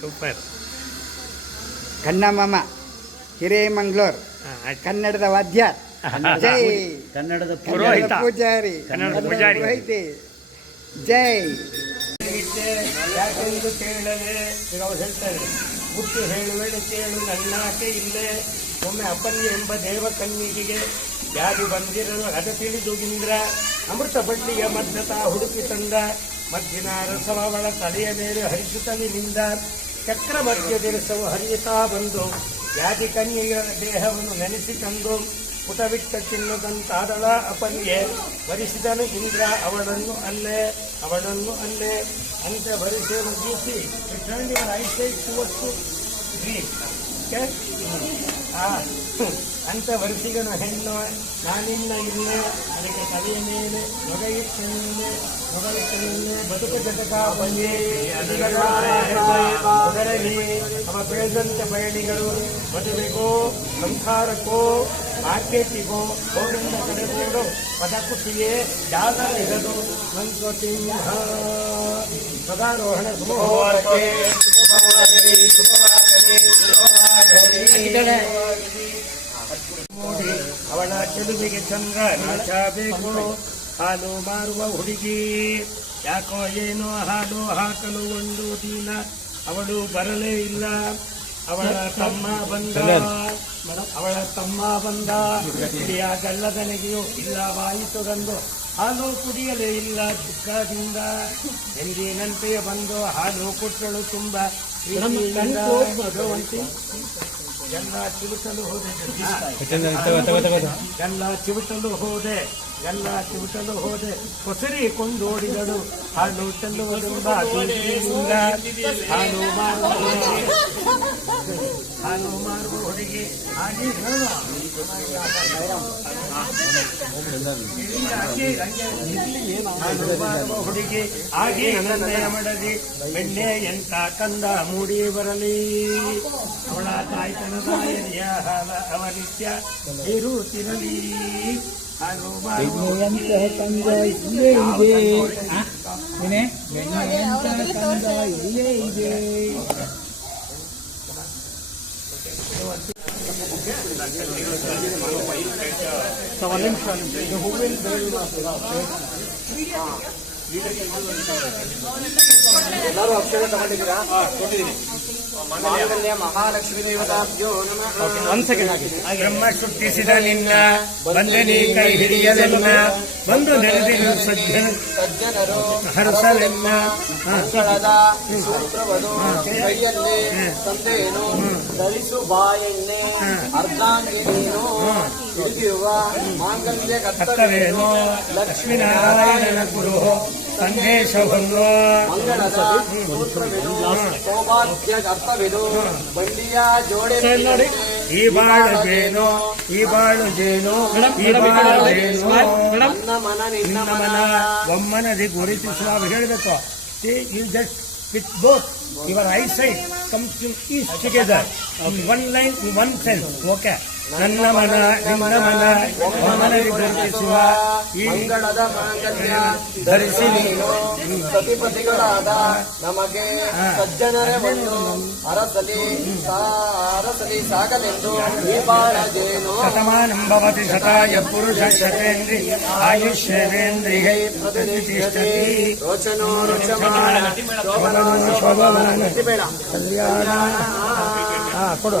Super. ಕನ್ನಮ್ಮಮ್ಮ ಹಿರೇಮಂಗ್ಳೂರ್ ಕನ್ನಡದ ವಾದ್ಯ. ಜೈ. ಕನ್ನಡದ ಪುರೋಹಿತ. ಪೂಜಾರಿ. ಕನ್ನಡದ ಪೂಜಾರಿ. ಜೈ. ಯಾಕೆಂದು ಕೇಳದೆ ಅವ್ರು ಹೇಳ್ತಾರೆ ಹುಟ್ಟು ಹೇಳುವೆಳೆ ಕೇಳು ನನ್ನಾಕೆ ಇಲ್ಲೇ. ಒಮ್ಮೆ ಅಪ್ಪನಿಗೆ ಎಂಬ ದೇವ ಕಣ್ಣಿಗೆ ಯಾರು ಬಂದಿರಲು ಅದ ತಿಳಿದು ಇಂದ್ರ. ಅಮೃತ ಬಳ್ಳಿಯ ಮಧ್ಯತಾ ಹುಡುಕಿ ತಂದ. ಮದ್ದಿನ ರಸವಳ ತಲೆಯ ಮೇಲೆ ಹರಿಸುತ್ತಲಿನಿಂದ ಚಕ್ರ ದಿವಸವು ಹರಿಯುತ್ತಾ ಬಂದು ಯಾತಿ ಕನ್ಯೆಯ ದೇಹವನ್ನು ನೆನೆಸಿ ತಂದು ಪುಟವಿಟ್ಟ ಚಿನ್ನದಂತಾದಳ ಅಪನಿಗೆ ವರಿಸಿದನು ಇಂದ್ರ, ಅವಳನ್ನು ಅಲ್ಲೇ ಅವಳನ್ನು ಅಲ್ಲೇ. ಅಂತ ವರಿಸಿ ಮುಗಿಸಿ ಐಸೈಟ್ ಟುವರ್ಸ್ ಗ್ರೀನ್ ಅಂತ ವರ್ಷಿಗನು ಹೆಣ್ಣು, ನಾನಿನ್ನ ಇಲ್ಲೇ, ಅದಕ್ಕೆ ತಲೆಯ ಮೇಲೆ ನೊಗ ಇಟ್ಟ ಮೇಲೆ ನೊಗ ಇಟ್ಟ ಮೇಲೆ ಬದುಕು ಜಗಕ ಬಂದೆ ಅದರಲ್ಲಿ ಅವ ಬೆಳೆದಂತ ಬಯಲಿಗಳು ಮದುವೆಗೋ ಸಂಸಾರಕ್ಕೋ, ಮಾರ್ಕೆಟಿಗೋ ಹೋಗಿಂದ ಕಡೆಗೋಡು ಪದಕುಟಿಯೇ ಜಾಲ ಇರದು ಸಂಸ್ಕೃತಿ ಸಿಂಹ ಪದಾರೋಹಣ ಸುಮೋಹಕ್ಕೆ ಮೂಡಿ ಅವಳ ಚೆಲುವಿಗೆ ಚಂದ್ರ ನಾಚ ಬೇಕು ಹಾಲು ಮಾರುವ ಹುಡುಗಿ ಯಾಕೋ ಏನೋ ಹಾಲು ಹಾಕಲು ಒಂದು ದಿನ ಅವಳು ಬರಲೇ ಇಲ್ಲ ಅವಳ ತಮ್ಮ ಬಂದ, ಅವಳ ತಮ್ಮ ಬಂದ ಇಡಿಯ ಗಲ್ಲದನೆಗೆಯೂ ಇಲ್ಲ ಗಂದು ಹಾಲು ಕುಡಿಯಲೇ ಇಲ್ಲ ದುಃಖದಿಂದ. ಎಂದಿನಂತೆ ಬಂದು ಹಾಲು ಕೊಟ್ಟಳು ತುಂಬ ಎಲ್ಲ ಚಿವುಟಲು ಹೋದೆ. ಎಲ್ಲ ಚಿವುಟಲು ಹೋದೆ. ಎಲ್ಲ ಚಿವುಟಲು ಹೋದೆ. ಕೊಸರಿ ಕೊಂಡೋಡಿದಳು. ಹಾಲು ಚೆಲ್ಲುವುದೆಂಬ ಹಾಲು ಮಾರುವ ಹಾಲು ಮಾರುವ ಹುಡುಗಿ ಆಗಿ ನನ್ನಯ ಮಡದಿ ಬೆಣ್ಣೆ ಎಂತ ಕಂದ ಮೂಡಿ ಬರಲಿ. ಅವಳ ತಾಯ್ತನದ ಹಾಲ ಅವನಿತ್ಯ ಇರುತ್ತಿರಲಿ. ಬೆಣ್ಣೆಯಂತಹ ಕಂದ ಇಲ್ಲೇ ಇದೆ. ಬೆಣ್ಣೆಯಂತಹ ಕಂದ ಇಲ್ಲೇ ಇದೆ. ಎಲ್ಲರೂ ಅಕ್ಷರ ತಗೊಂಡಿದ್ದೀರಾ? ಮಾಂಗಲ್ಯ ಕೈ ಹಿಡಿಯಲೆನ್ನ ಬಂದು ನೆರೆದಿರು ಸಜ್ಜನ ಸಜ್ಜನರು ಹರಸಲೆನ್ನ. ಮಂಗಳದ ಸೂತ್ರವನು ಕೈಯಲ್ಲಿ ತಂದೆಯೇನು ಧರಿಸು ಬಾಯೆಣ್ಣೆ ಅರ್ಧಾಂಗಿನೇನು ಹಿಡಿದಿರುವ ಮಾಂಗಲ್ಯ ಲಕ್ಷ್ಮೀನಾರಾಯಣನ ಗುರು ಸಂದೇಶವನ್ನು. ಅರ್ಥವಿದು ಬಂಡಿಯ ಜೋಡೆ ನೋಡಿ. ಈ ಬಾಳು ಜೇನು ಈ ಬಾಳು ಜೇನು ಈ ಬಾಳು ಜೇನು ನನ್ನ ಮನ ಒಮ್ಮನದಿ ಗುರುತಿಸುವ ಹೇಳಬೇಕು. You just with both your eye sight comes to is together one line one sense okay ನನ್ನ ಮನ ನಿನ್ನ ಮನ ಮನವಿ ಧರಿಸುವ ಈ ಮಂಗಳದ ಮಾಂಗಲ್ಯ ಧರಿಸಿ ನೀನು. ಸತಿಪತಿಗಳಾದ ನಮಗೆ ಸಜ್ಜನರೇ ಬಂದು ಅರಸಲಿ ಅರಸಲಿ ಸಾಗಲೆಂದು ಈ ಬಾಳದೇನು ಶತಮಾನಂ ಭವತಿ ಶತಾಯ ಪುರುಷ ಶತೇಂದ್ರಿ ಆಯುಷ್ಯವೇಂದ್ರಿ ಪ್ರತಿಷ್ಠತಿ. ರೋಚನೋ ರೋಚಮಾನ. ಶೋಭನೋ ಹಾ ಕೊಡು.